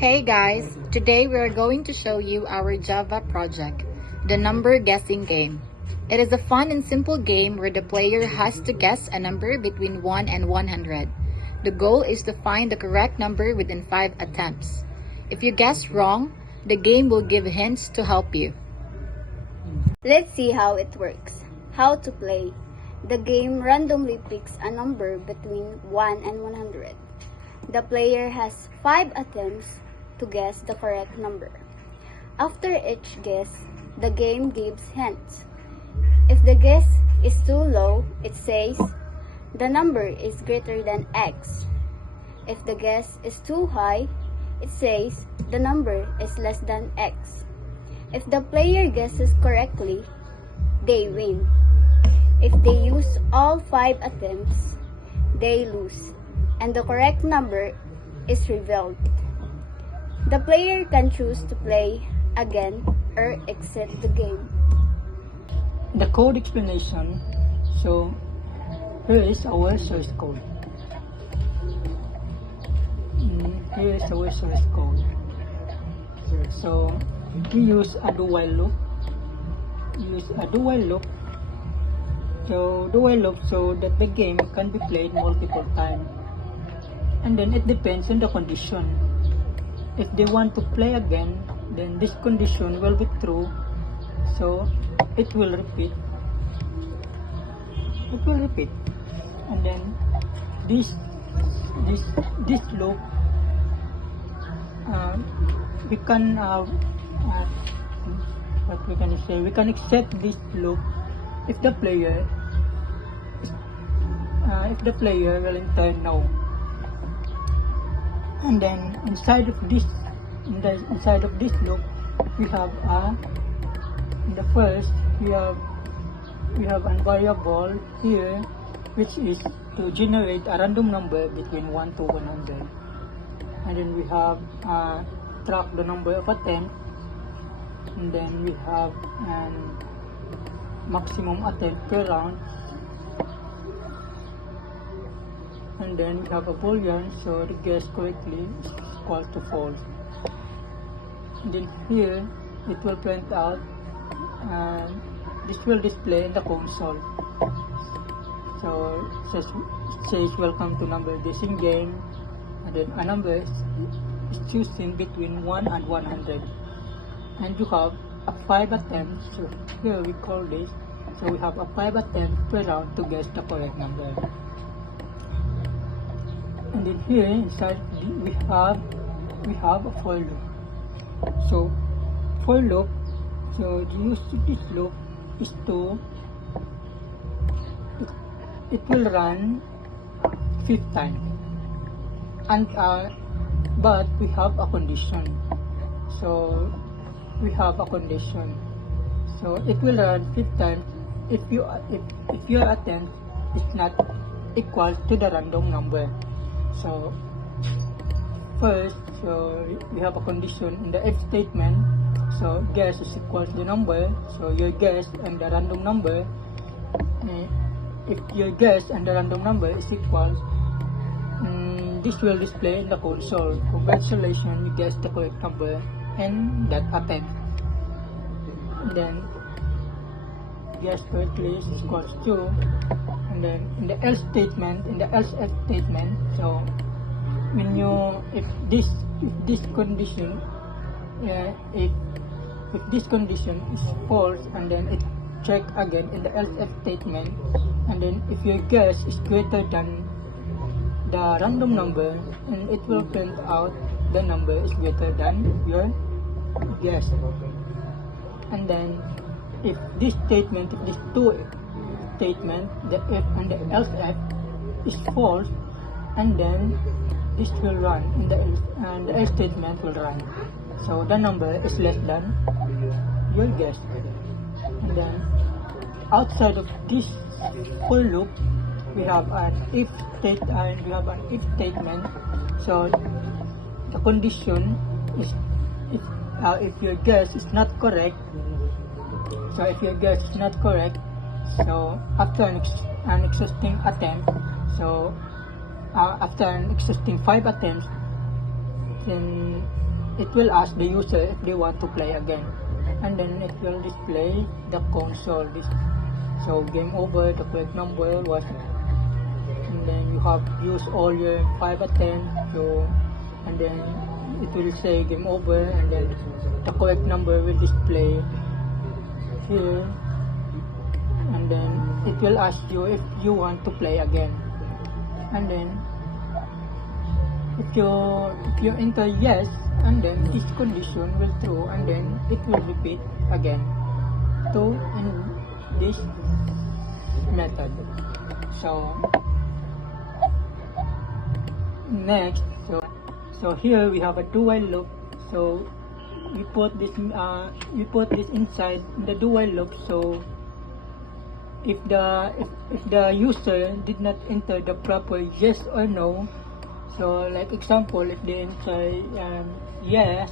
Hey guys, today we are going to show you our Java project, the number guessing game. It is a fun and simple game where the player has to guess a number between 1 and 100. The goal is to find the correct number within 5 attempts. If you guess wrong, the game will give hints to help you. Let's see how it works. How to play. The game randomly picks a number between 1 and 100. The player has 5 attempts to guess the correct number. After each guess, the game gives hints. If the guess is too low, it says the number is greater than X. If the guess is too high, it says the number is less than X. If the player guesses correctly, they win. If they use all 5 attempts, they lose, and the correct number is revealed. The player can choose to play again or exit the game. The code explanation. So here is our source code. Here is our source code. So we use a do while loop. So that the game can be played multiple times. And then it depends on the condition. If they want to play again, then this condition will be true, so it will repeat. And then this loop, we can what we can say, we can accept this loop if the player will in turn know. And then inside of this loop, we have in the first we have a variable here, which is to generate a random number between 1 to 100. And then we have track the number of attempts, and then we have an maximum attempt per round. And then we have a boolean, so the guess correctly is equal to false. And then here it will print out, and this will display in the console. So it says welcome to number guessing game, and then a number is chosen between 1 and 100. And you have a 5 attempts. So here we call this. So we have a 5 attempts per round to guess the correct number. And then here inside we have a for loop. So for loop, so the use of this loop is to it will run 5 times, and but we have a condition. So we have a condition. So it will run 5 times if your attempt is not equal to the random number. So first, so we have a condition in the if statement. So guess is equal to the number. So your guess and the random number. If your guess and the random number is equal, this will display in the console. Congratulations, you guessed the correct number and that attempt. And then guess correctly is equals to. And then in the else statement, so when if this condition is false, and then it check again in the else statement, and then if your guess is greater than the random number, and it will print out the number is greater than your guess. And then if this two statement, the if and the else if is false, and then this will run in the else, and the else statement will run. So the number is less than your guess. And then outside of this for loop, we have an if statement. So the condition is if your guess is not correct. So if your guess is not correct, so after an existing attempt, so after an existing 5 attempts, then it will ask the user if they want to play again, and then it will display the console. So game over, the correct number was, and then you have used all your 5 attempts, so, and then it will say game over, and then the correct number will display here, and then it will ask you if you want to play again, and then if you enter yes, and then this condition will true, and then it will repeat again to in this method. So next, so here we have a do while loop. So we put this inside the do while loop. So if the user did not enter the proper yes or no, so like example, if they enter yes,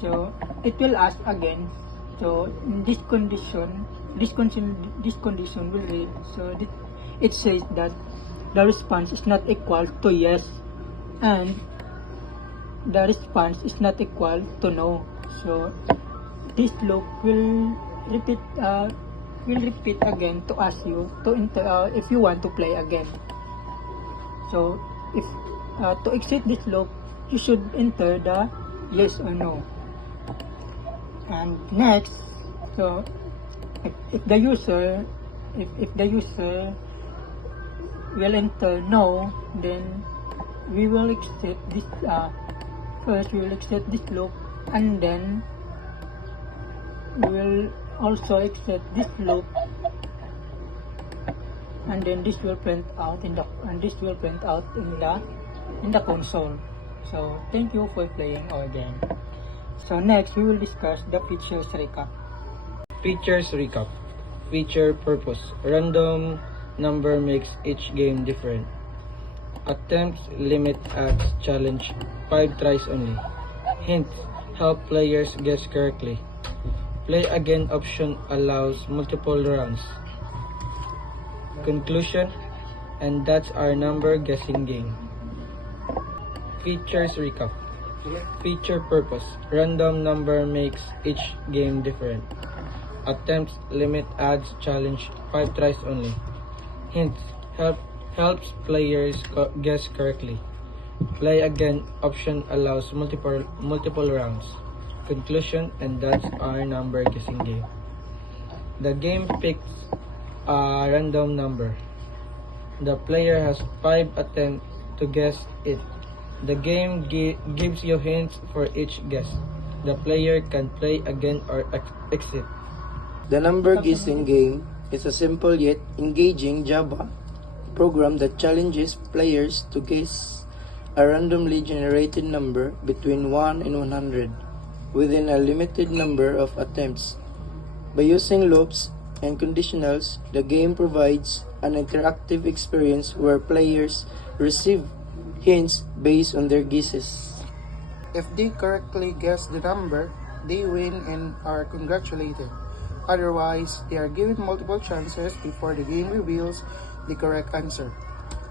so it will ask again. So in this condition will read, so it says that the response is not equal to yes, and the response is not equal to no. So this loop will repeat again to ask you to enter if you want to play again. So if to exit this loop, you should enter the yes or no. And next, so if the user will enter no, then we will accept this. First, we will accept this loop, and then we will also accept this loop, and then this will print out in the console. So thank you for playing our game. So next, we will discuss the features recap. Features recap. Feature purpose. Random number makes each game different. Attempts, limit, adds, challenge, 5 tries only. Hints, help players guess correctly. Play again option allows multiple rounds. Conclusion, and that's our number guessing game. Features recap. Feature purpose. Random number makes each game different. Attempts, limit, adds, challenge, 5 tries only. Hints, helps players guess correctly. Play again option allows multiple rounds. Conclusion, and that's our number guessing game. The game picks a random number. The player has 5 attempts to guess it. The game gives you hints for each guess. The player can play again or exit. The number guessing game is a simple yet engaging Java program that challenges players to guess a randomly generated number between 1 and 100 within a limited number of attempts. By using loops and conditionals, the game provides an interactive experience where players receive hints based on their guesses. If they correctly guess the number, they win and are congratulated. Otherwise, they are given multiple chances before the game reveals the correct answer.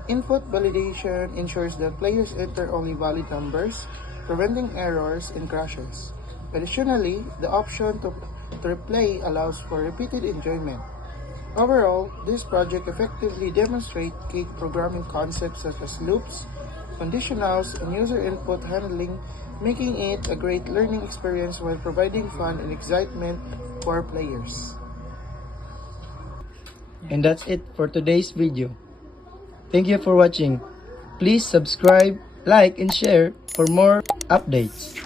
Input validation ensures that players enter only valid numbers, preventing errors and crashes. Additionally, the option to replay allows for repeated enjoyment. Overall, this project effectively demonstrates key programming concepts such as loops, conditionals, and user input handling, making it a great learning experience while providing fun and excitement for players. And that's it for today's video. Thank you for watching. Please subscribe, like, and share for more updates.